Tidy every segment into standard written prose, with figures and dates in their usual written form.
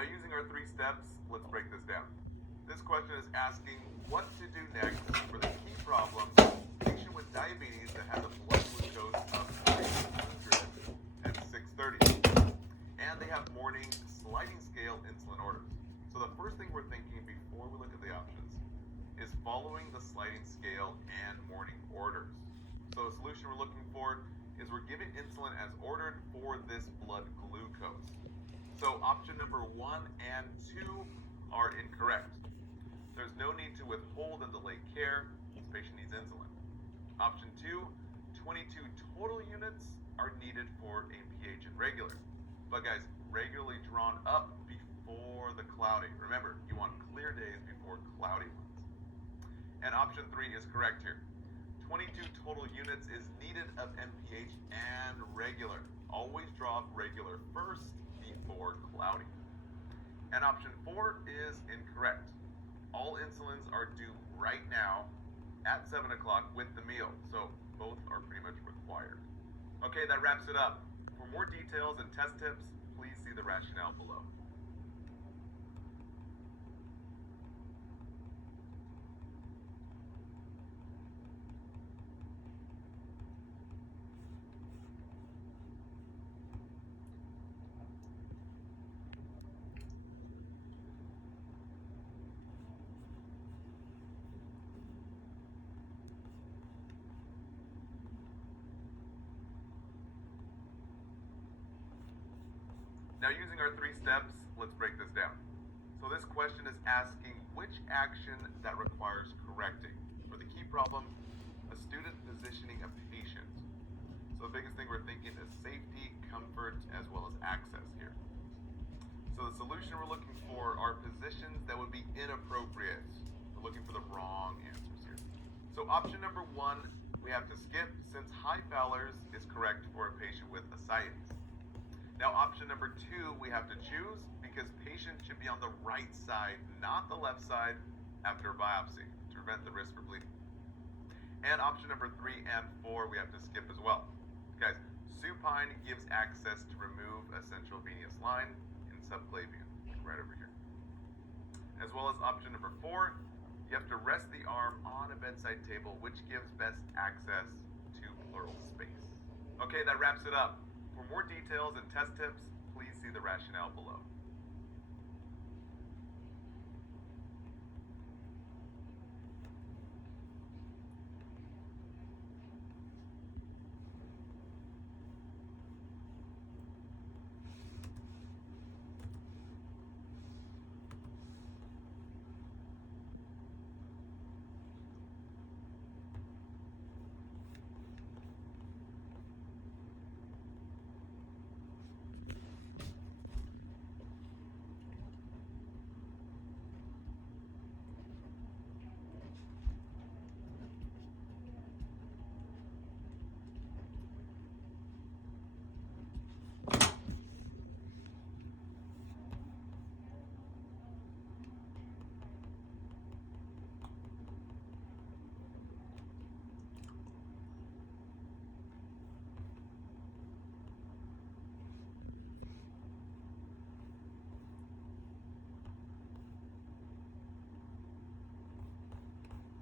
Now, using our 3 steps, let's break this down. This question is asking what to do next for the key problem: patient with diabetes that has a blood glucose of 300 at 6:30, and they have morning sliding scale insulin orders. So the first thing we're thinking before we look at the options is following the sliding scale and morning orders. So the solution we're looking for is we're giving insulin as ordered for this blood glucose. So option number 1 and 2 are incorrect. There's no need to withhold and delay care. This patient needs insulin. Option 2, 22 total units are needed for a pH in regular. But guys, regularly drawn up before the cloudy. Remember, you want clear days before cloudy ones. And option 3 is correct here. 22 total units is needed of MPH and regular. Always draw up regular first before cloudy. And option 4 is incorrect. All insulins are due right now at 7 o'clock with the meal, so both are pretty much required. Okay, that wraps it up. For more details and test tips, please see the rationale below. Now, using our 3 steps, let's break this down. So this question is asking which action that requires correcting. For the key problem, a student positioning a patient. So the biggest thing we're thinking is safety, comfort, as well as access here. So the solution we're looking for are positions that would be inappropriate. We're looking for the wrong answers here. So option number 1, we have to skip since high Fowler's is correct for a patient with ascites. Now, option number 2, we have to choose because patients should be on the right side, not the left side, after biopsy to prevent the risk for bleeding. And option number 3 and 4, we have to skip as well. Guys, supine gives access to remove a central venous line in subclavian, right over here. As well as option number 4, you have to rest the arm on a bedside table, which gives best access to pleural space. Okay, that wraps it up. For more details and test tips, please see the rationale below.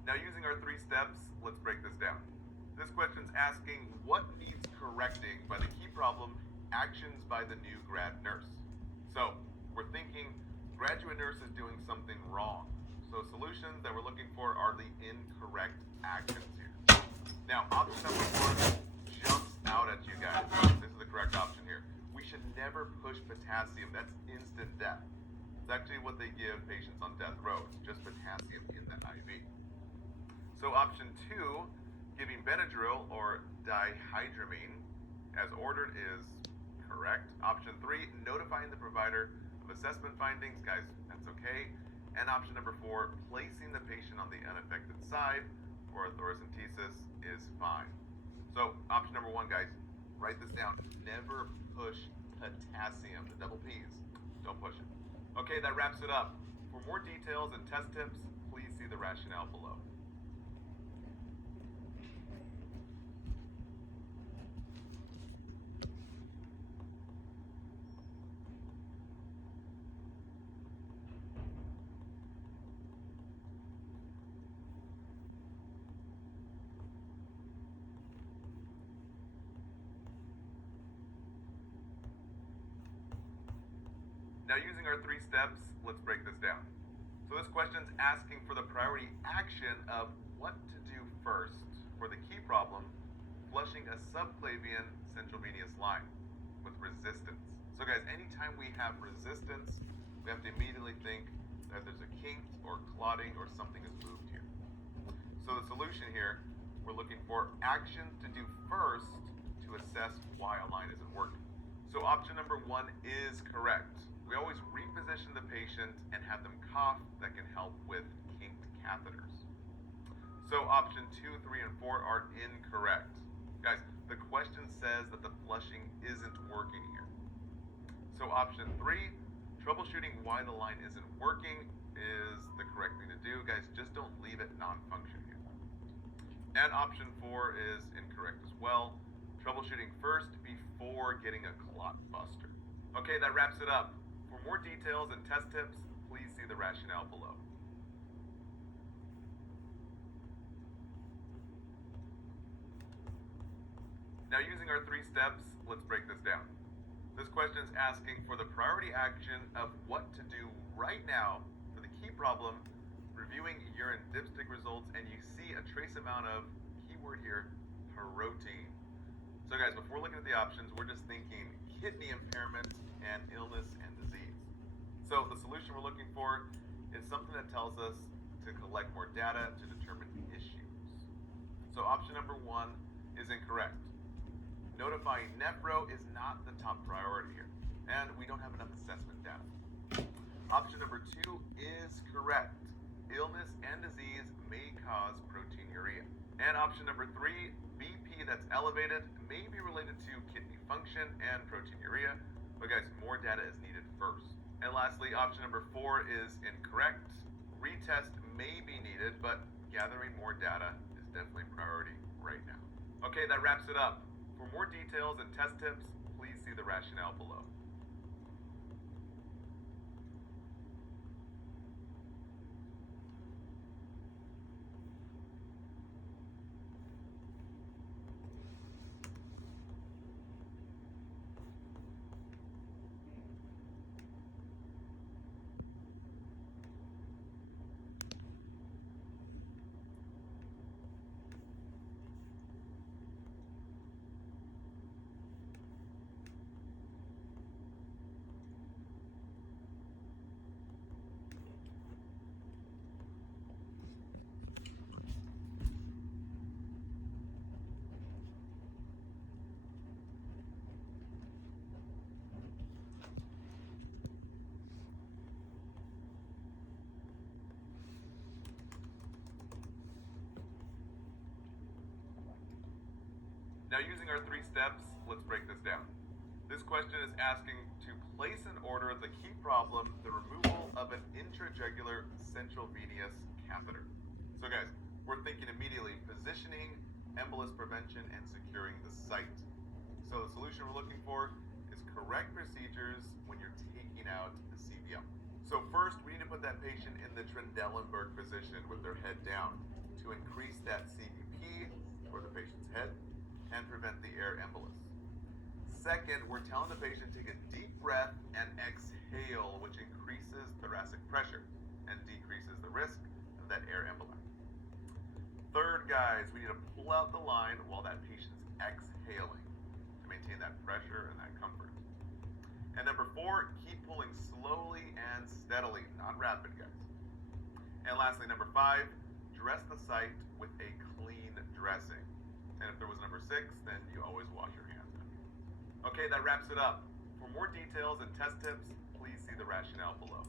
Now, using our 3 steps, let's break this down. This question's asking what needs correcting by the key problem: actions by the new grad nurse. So we're thinking graduate nurse is doing something wrong. So solutions that we're looking for are the incorrect actions here. Now, option number 1 jumps out at you guys. This is the correct option here. We should never push potassium. That's instant death. It's actually what they give patients on death row. It's just potassium in that IV. So option 2, giving Benadryl or dihydramine as ordered is correct. Option 3, notifying the provider of assessment findings. Guys, that's okay. And option number 4, placing the patient on the unaffected side for a thoracentesis is fine. So option number 1, guys, write this down. Never push potassium, the double P's. Don't push it. Okay, that wraps it up. For more details and test tips, please see the rationale below. Now, using our 3 steps, let's break this down. So this question is asking for the priority action of what to do first for the key problem, flushing a subclavian central venous line with resistance. So guys, anytime we have resistance, we have to immediately think that there's a kink or clotting or something has moved here. So the solution here, we're looking for actions to do first to assess why a line isn't working. So option number 1 is correct. We always reposition the patient and have them cough. That can help with kinked catheters. So option 2, 3, and 4 are incorrect. Guys, the question says that the flushing isn't working here. So option 3, troubleshooting why the line isn't working, is the correct thing to do. Guys, just don't leave it non-function here. And option 4 is incorrect as well. Troubleshooting first before getting a clot buster. Okay, that wraps it up. For more details and test tips, please see the rationale below. Now, using our 3 steps, let's break this down. This question is asking for the priority action of what to do right now for the key problem, reviewing urine dipstick results, and you see a trace amount of, keyword here, protein. So guys, before looking at the options, we're just thinking kidney impairment and illness and disease. So the solution we're looking for is something that tells us to collect more data to determine issues. So option number 1 is incorrect. Notifying nephro is not the top priority here, and we don't have enough assessment data. Option number 2 is correct. Illness and disease may cause proteinuria. And option number 3, BP that's elevated may be related to kidney function and proteinuria, but guys, more data is needed first. And lastly, option number 4 is incorrect. Retest may be needed, but gathering more data is definitely priority right now. Okay, that wraps it up. For more details and test tips, please see the rationale below. Now, using our 3 steps, let's break this down. This question is asking to place in order the key problem, the removal of an intrajugular central venous catheter. So guys, we're thinking immediately positioning, embolus prevention, and securing the site. So the solution we're looking for is correct procedures when you're taking out the CVM. So first, we need to put that patient in the Trendelenburg position with their head down to increase that CVP for the patient's head and prevent the air embolus. Second, we're telling the patient to take a deep breath and exhale, which increases thoracic pressure and decreases the risk of that air emboli. Third, guys, we need to pull out the line while that patient's exhaling to maintain that pressure and that comfort. And number 4, keep pulling slowly and steadily, not rapid, guys. And lastly, number 5, dress the site with a clean dressing. And if there was number 6, then you always wash your hands. Okay, that wraps it up. For more details and test tips, please see the rationale below.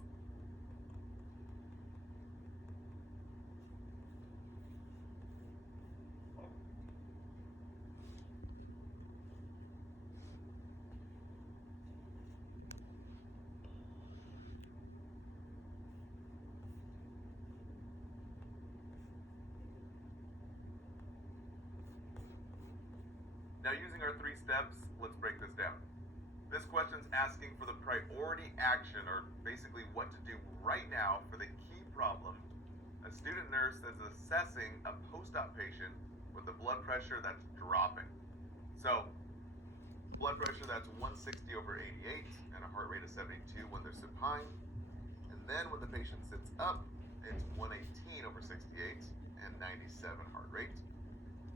Now, using our 3 steps, let's break this down. This question is asking for the priority action, or basically what to do right now for the key problem. A student nurse is assessing a post-op patient with a blood pressure that's dropping. So, blood pressure that's 160 over 88 and a heart rate of 72 when they're supine. And then when the patient sits up, it's 118 over 68 and 97 heart rate.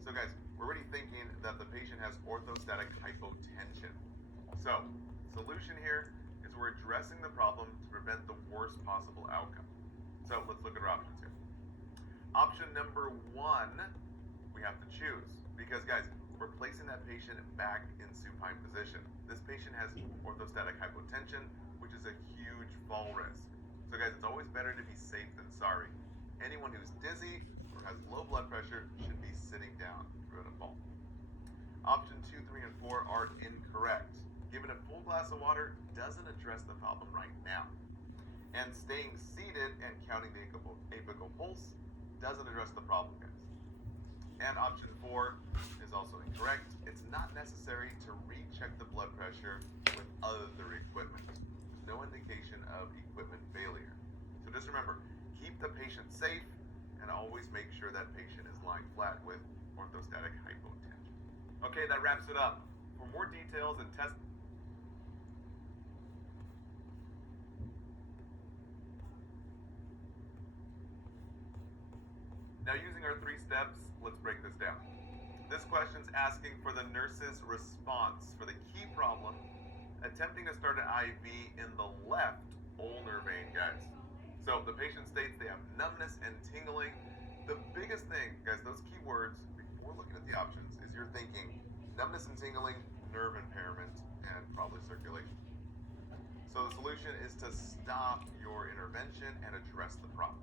So guys, we're already thinking that the patient has orthostatic hypotension. So, solution here is we're addressing the problem to prevent the worst possible outcome. So let's look at our options here. Option number 1, we have to choose. Because guys, we're placing that patient back in supine position. This patient has orthostatic hypotension, which is a huge fall risk. So guys, it's always better to be safe than sorry. Anyone who's dizzy or has low blood pressure should be sitting down to prevent a fall. Option 2, 3, and 4 are incorrect. Giving a full glass of water doesn't address the problem right now. And staying seated and counting the apical pulse doesn't address the problem, guys. And option 4 is also incorrect. It's not necessary to recheck the blood pressure with other equipment. There's no indication of equipment failure. So just remember, keep the patient safe and always make sure that patient is lying flat with orthostatic hypotension. Okay, that wraps it up. For more details and test. Now, using our 3 steps, let's break this down. This question's asking for the nurse's response for the key problem, attempting to start an IV in the left ulnar vein, guys. So the patient states they have numbness and tingling. The biggest thing, guys, those key words, before looking at the options, is you're thinking numbness and tingling, nerve impairment, and probably circulation. So the solution is to stop your intervention and address the problem.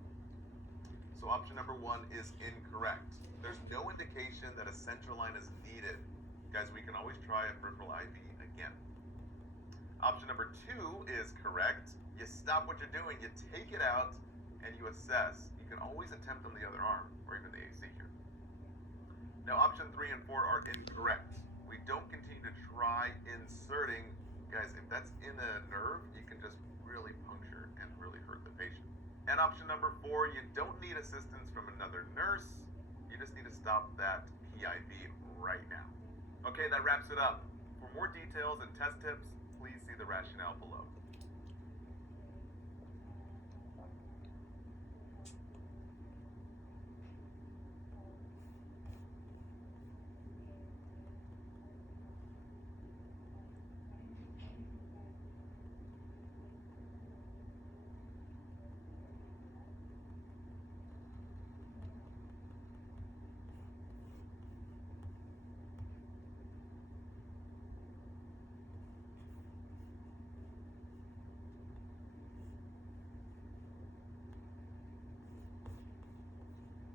So option number 1 is incorrect. There's no indication that a central line is needed. Guys, we can always try a peripheral IV again. Option number 2 is correct. You stop what you're doing, you take it out, and you assess. You can always attempt on the other arm, or even the AC here. Now option 3 and 4 are incorrect. We don't continue to try inserting. Guys, if that's in a nerve, you can just really puncture and really hurt the patient. And option number 4, you don't need assistance from another nurse. You just need to stop that PIV right now. Okay, that wraps it up. For more details and test tips, please see the rationale below.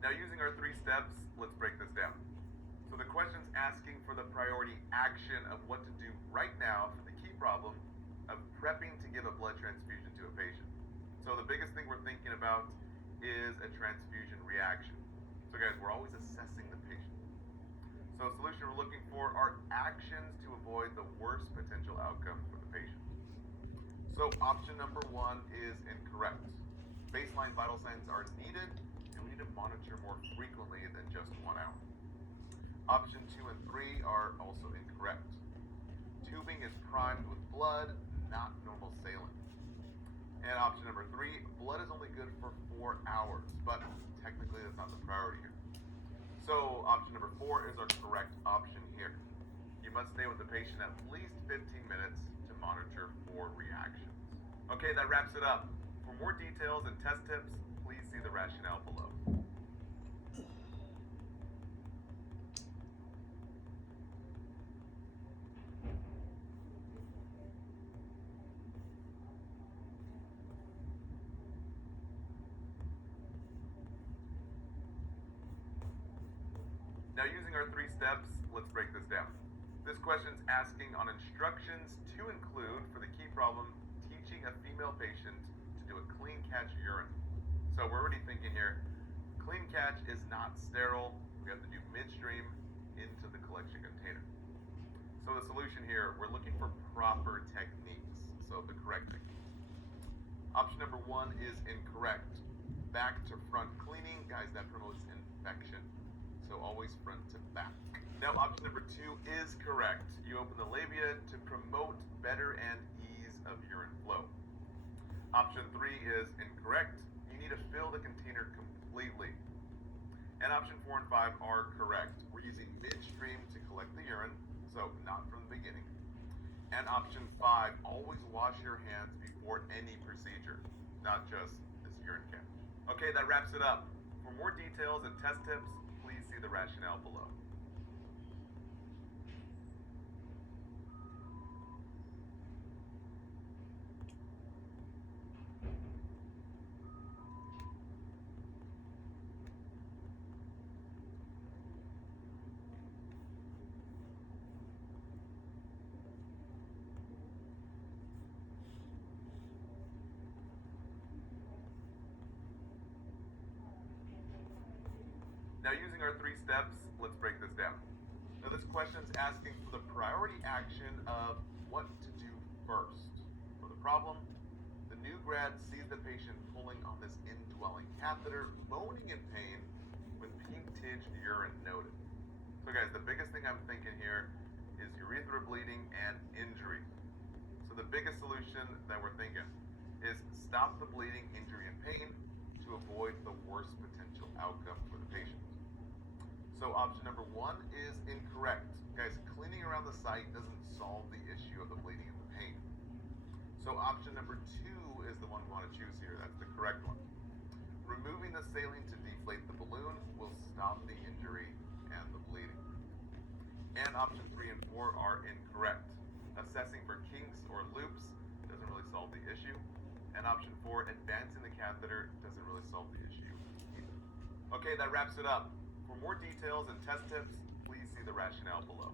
Now, using our 3 steps, let's break this down. So the question's asking for the priority action of what to do right now for the key problem of prepping to give a blood transfusion to a patient. So the biggest thing we're thinking about is a transfusion reaction. So guys, we're always assessing the patient. So the solution we're looking for are actions to avoid the worst potential outcome for the patient. So option number 1 is incorrect. Baseline vital signs are needed, and we need to monitor more frequently than just 1 hour. Option 2 and 3 are also incorrect. Tubing is primed with blood, not normal saline. And option number 3, blood is only good for 4 hours, but technically that's not the priority here. So option number 4 is our correct option here. You must stay with the patient at least 15 minutes to monitor for reactions. Okay, that wraps it up. For more details and test tips, please see the rationale below. Now, using our 3 steps, let's break this down. This question's asking on instructions to include, for the key problem, teaching a female patient to do a clean catch urine. So we're already thinking here, clean catch is not sterile. We have to do midstream into the collection container. So the solution here, we're looking for proper techniques. So the correct techniques. Option number 1 is incorrect. Back to front cleaning, guys, that promotes infection. So always front to back. Now option number 2 is correct. You open the labia to better and ease of urine flow. Option 3 is incorrect. You need to fill the container completely. And option 4 and 5 are correct. We're using midstream to collect the urine, so not from the beginning. And option 5, always wash your hands before any procedure, not just this urine catch. Okay, that wraps it up. For more details and test tips, please see the rationale below. Now, using our 3 steps, let's break this down. Now, this question is asking for the priority action of what to do first. For the problem, the new grad sees the patient pulling on this indwelling catheter, moaning in pain, with pink-tinged urine noted. So guys, the biggest thing I'm thinking here is urethra bleeding and injury. So the biggest solution that we're thinking is stop the bleeding, injury, and pain to avoid the worst potential outcome for the patient. So option number 1 is incorrect. Guys, cleaning around the site doesn't solve the issue of the bleeding and the pain. So option number 2 is the one we want to choose here. That's the correct one. Removing the saline to deflate the balloon will stop the injury and the bleeding. And option 3 and 4 are incorrect. Assessing for kinks or loops doesn't really solve the issue. And option 4, advancing the catheter, doesn't really solve the issue either. Okay, that wraps it up. For more details and test tips, please see the rationale below.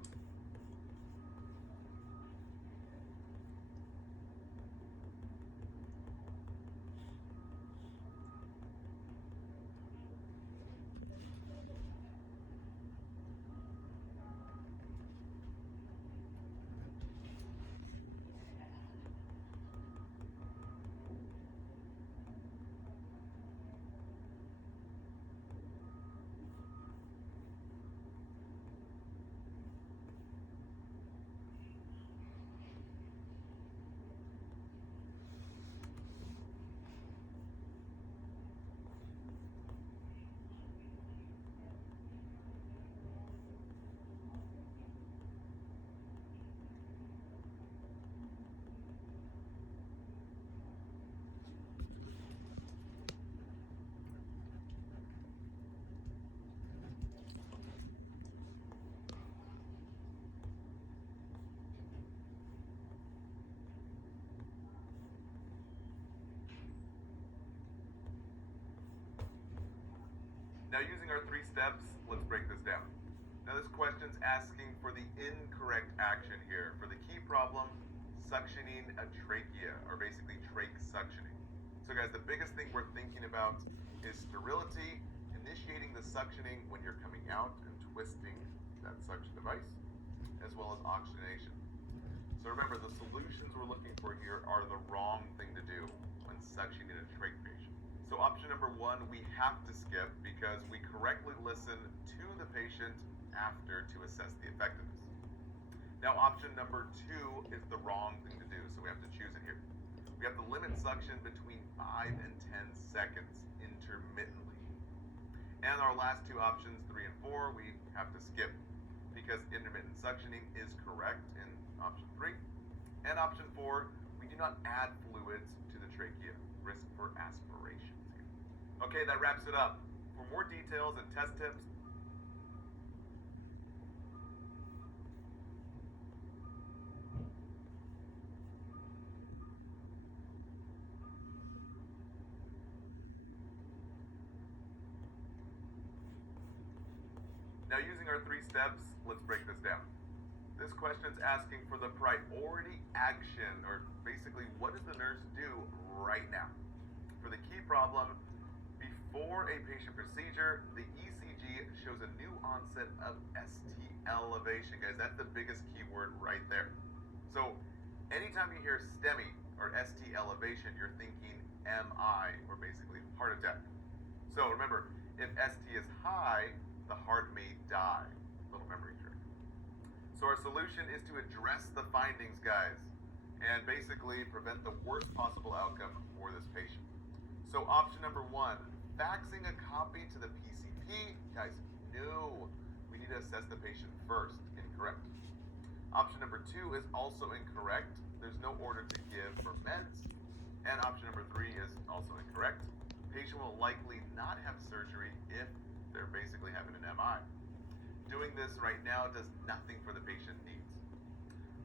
Now, using our 3 steps, let's break this down. Now, this question's asking for the incorrect action here. For the key problem, suctioning a trachea, or basically trach suctioning. So guys, the biggest thing we're thinking about is sterility, initiating the suctioning when you're coming out and twisting that suction device, as well as oxygenation. So remember, the solutions we're looking for here are the wrong thing to do when suctioning a trach patient. So option number 1, we have to skip because we correctly listen to the patient after to assess the effectiveness. Now option number 2 is the wrong thing to do, so we have to choose it here. We have to limit suction between 5 and 10 seconds intermittently. And our last 2 options, 3 and 4, we have to skip because intermittent suctioning is correct in option 3. And option 4, we do not add fluids to the trachea, risk for aspirations here. Okay, that wraps it up. For more details and test tips, now using our 3 steps, let's break this down. This question is asking for the priority action, or basically what does the nurse do right now? For the key problem, before a patient procedure, the ECG shows a new onset of ST elevation. Guys, that's the biggest keyword right there. So anytime you hear STEMI or ST elevation, you're thinking MI, or basically heart attack. So remember, if ST is high, the heart may die. Little memory trick. So our solution is to address the findings, guys. and basically prevent the worst possible outcome for this patient. So option number one, faxing a copy to the PCP. Guys, no, we need to assess the patient first. Incorrect. Option number two is also incorrect. There's no order to give for meds. And option number three is also incorrect. Patient will likely not have surgery if they're basically having an MI. Doing this right now does nothing for the patient needs.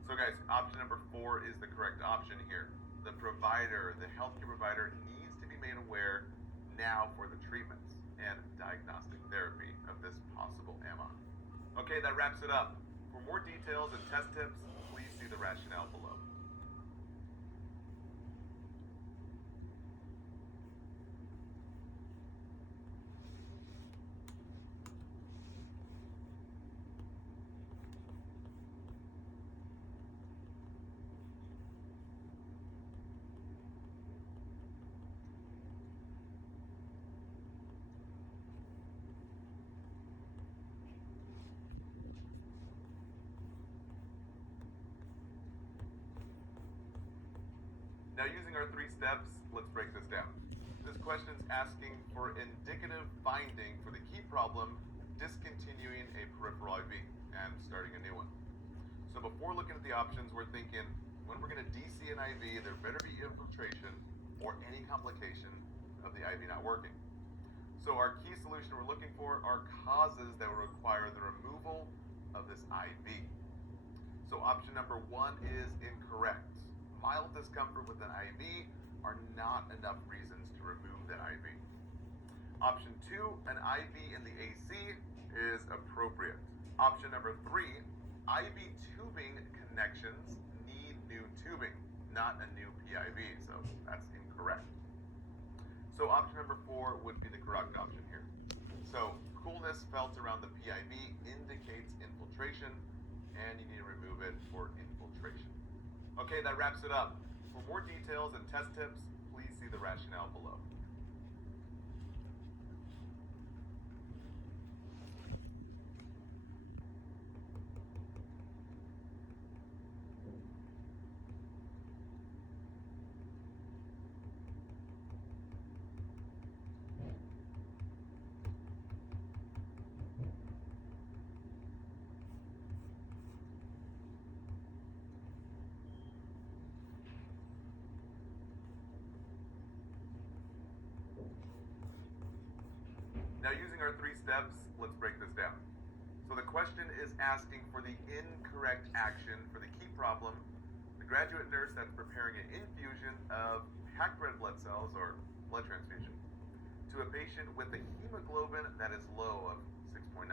So guys, option number four is the correct option here. The provider, the healthcare provider, needs to be made aware now for the treatments and diagnostic therapy of this possible MI. Okay, that wraps it up. For more details and test tips, please see the rationale below. Now, using our 3 steps, let's break this down. This question is asking for indicative finding for the key problem, discontinuing a peripheral IV and starting a new one. So before looking at the options, we're thinking, when we're going to DC an IV, there better be infiltration or any complication of the IV not working. So our key solution we're looking for are causes that will require the removal of this IV. So option number one is incorrect. Mild discomfort with an IV are not enough reasons to remove that IV. Option two, an IV in the AC is appropriate. Option number three, IV tubing connections need new tubing, not a new PIV, so that's incorrect. So option number four would be the correct option here. So coolness felt around the PIV indicates infiltration, and you need to remove it for infiltration. Okay, that wraps it up. For more details and test tips, please see the rationale below. Now, using our 3 steps, let's break this down. So the question is asking for the incorrect action for the key problem, the graduate nurse that's preparing an infusion of packed red blood cells or blood transfusion to a patient with a hemoglobin that is low of 6.9.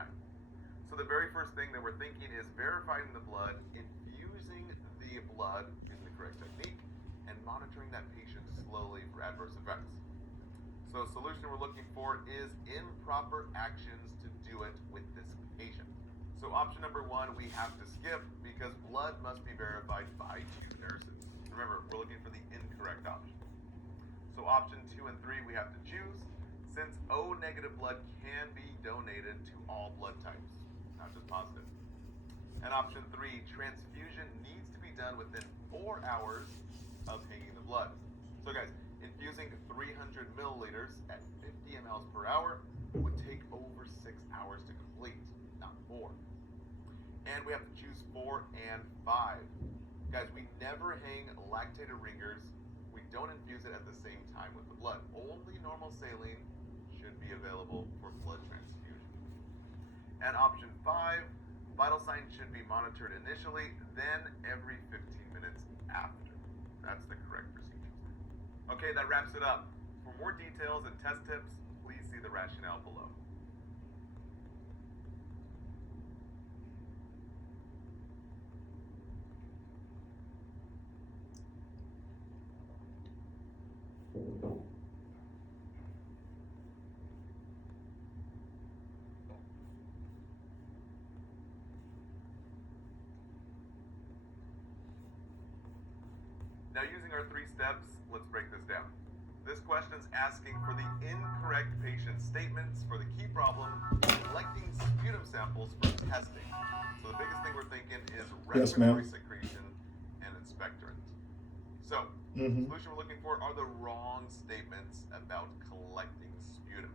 So the very first thing that we're thinking is verifying the blood, infusing the blood using the correct technique, and monitoring that patient slowly for adverse effects. So the solution we're looking for is improper actions to do it with this patient. So option number one, we have to skip because blood must be verified by 2 nurses. Remember, we're looking for the incorrect option. So option 2 and 3, we have to choose, since O negative blood can be donated to all blood types, not just positive. And option 3, transfusion needs to be done within 4 hours of hanging the blood. So guys, infusing 300 milliliters at 50 mLs per hour would take over 6 hours to complete, not 4. And we have to choose 4 and 5. Guys, we never hang lactated ringers. We don't infuse it at the same time with the blood. Only normal saline should be available for blood transfusion. And option 5, vital signs should be monitored initially, then every 15 minutes after. That's the correct procedure. Okay, that wraps it up. For more details and test tips, please see the rationale below. Now, using our 3 steps, let's break this down. This question is asking for the incorrect patient statements for the key problem, collecting sputum samples for testing. So the biggest thing we're thinking is respiratory secretion and expectorant. The solution we're looking for are the wrong statements about collecting sputum.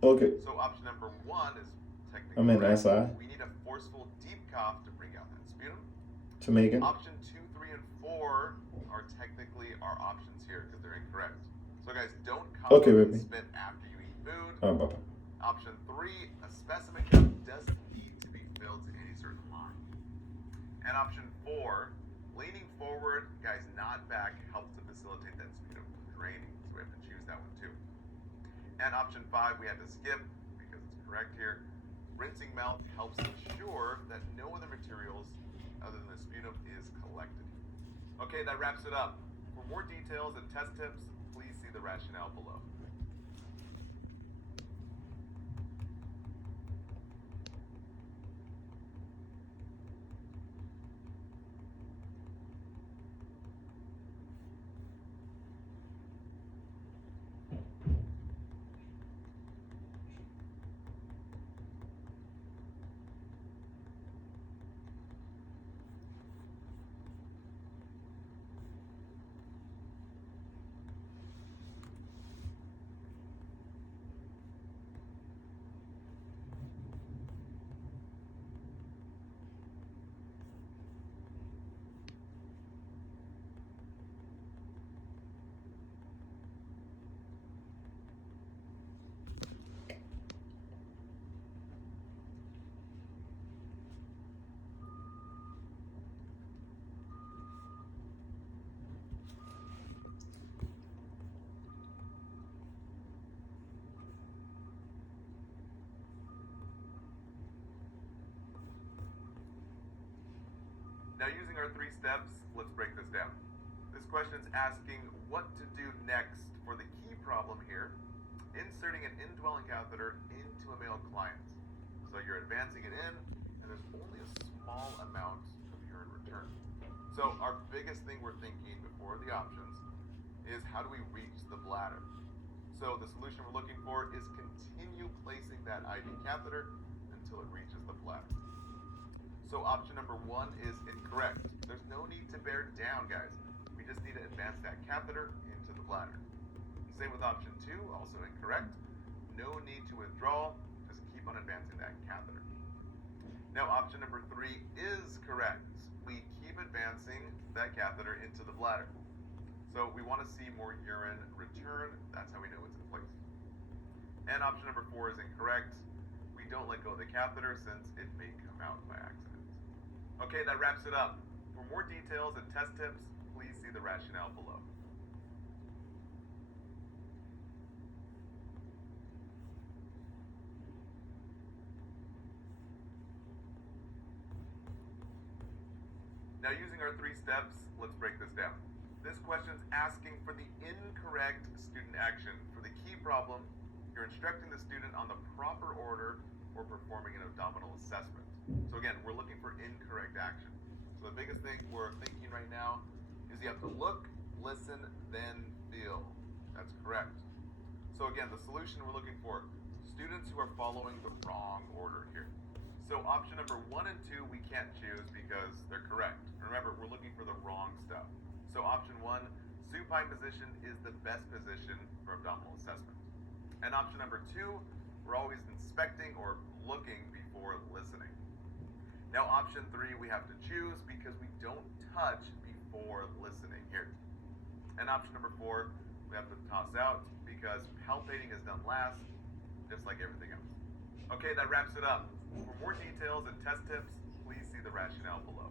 Okay. So option number 1 is technically I'm in correct. SI. We need a forceful deep cough to bring out that sputum. Jamaican. Option 2, 3, and 4 are technically our options here because they're incorrect. So guys, don't cough Okay, up and baby. spit after you eat food. Bye. Option 3, a specimen cup doesn't need to be filled to any certain line. And option 4, leaning forward, guys, not back, helps to facilitate that sputum draining. So we have to choose that one too. And option 5, we had to skip because it's correct here. Rinsing mouth helps ensure that no other materials other than the sputum is collected. Okay, that wraps it up. For more details and test tips, please see the rationale below. Now using our 3 steps, let's break this down. This question is asking what to do next for the key problem here, inserting an indwelling catheter into a male client. So you're advancing it in, and there's only a small amount of urine return. So our biggest thing we're thinking before the options is how do we reach the bladder? So the solution we're looking for is continue placing that IV catheter until it reaches the bladder. So option number 1 is incorrect. There's no need to bear down, guys. We just need to advance that catheter into the bladder. Same with option 2, also incorrect. No need to withdraw, just keep on advancing that catheter. Now option number 3 is correct. We keep advancing that catheter into the bladder. So we want to see more urine return, that's how we know it's in place. And option number 4 is incorrect. We don't let go of the catheter since it may come out by accident. Okay, that wraps it up. For more details and test tips, please see the rationale below. Now using our 3 steps, let's break this down. This question is asking for the incorrect student action. For the key problem, you're instructing the student on the proper order or performing an abdominal assessment. So again, we're looking for incorrect action. So the biggest thing we're thinking right now is you have to look, listen, then feel. That's correct. So again, the solution we're looking for, students who are following the wrong order here. So option number 1 and 2 we can't choose because they're correct. Remember, we're looking for the wrong stuff. So option 1, supine position is the best position for abdominal assessment. And option number 2, we're always inspecting or looking before listening. Now option 3 we have to choose because we don't touch before listening here. And option number 4 we have to toss out because palpating is done last, just like everything else. Okay, that wraps it up. For more details and test tips, please see the rationale below.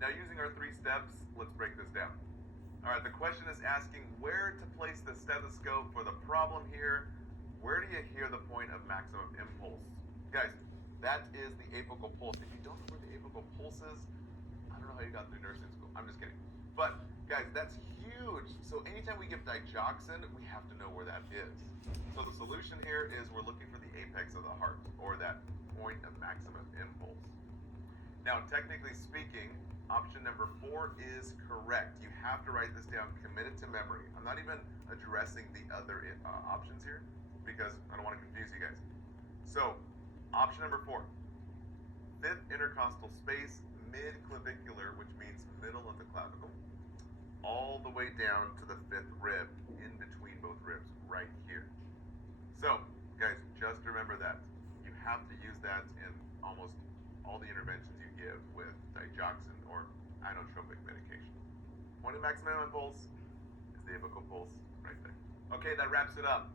Now using our 3 steps, let's break this down. Alright, the question is asking where to place the stethoscope for the problem here. Where do you hear the point of maximum impulse? Guys, that is the apical pulse. If you don't know where the apical pulse is, I don't know how you got through nursing school. I'm just kidding. But guys, that's huge. So anytime we give digoxin, we have to know where that is. So the solution here is we're looking for the apex of the heart, or that point of maximum impulse. Now, technically speaking, option number 4 is correct. You have to write this down, commit it to memory. I'm not even addressing the other options here because I don't want to confuse you guys. So, option number 4, fifth intercostal space, mid-clavicular, which means middle of the clavicle, all the way down to the 5th rib, in between both ribs, right here. So, guys, just remember that. You have to use that in almost all the interventions you give with digoxin or inotropic medication. Point of maximum impulse is the apical pulse right there. Okay, that wraps it up.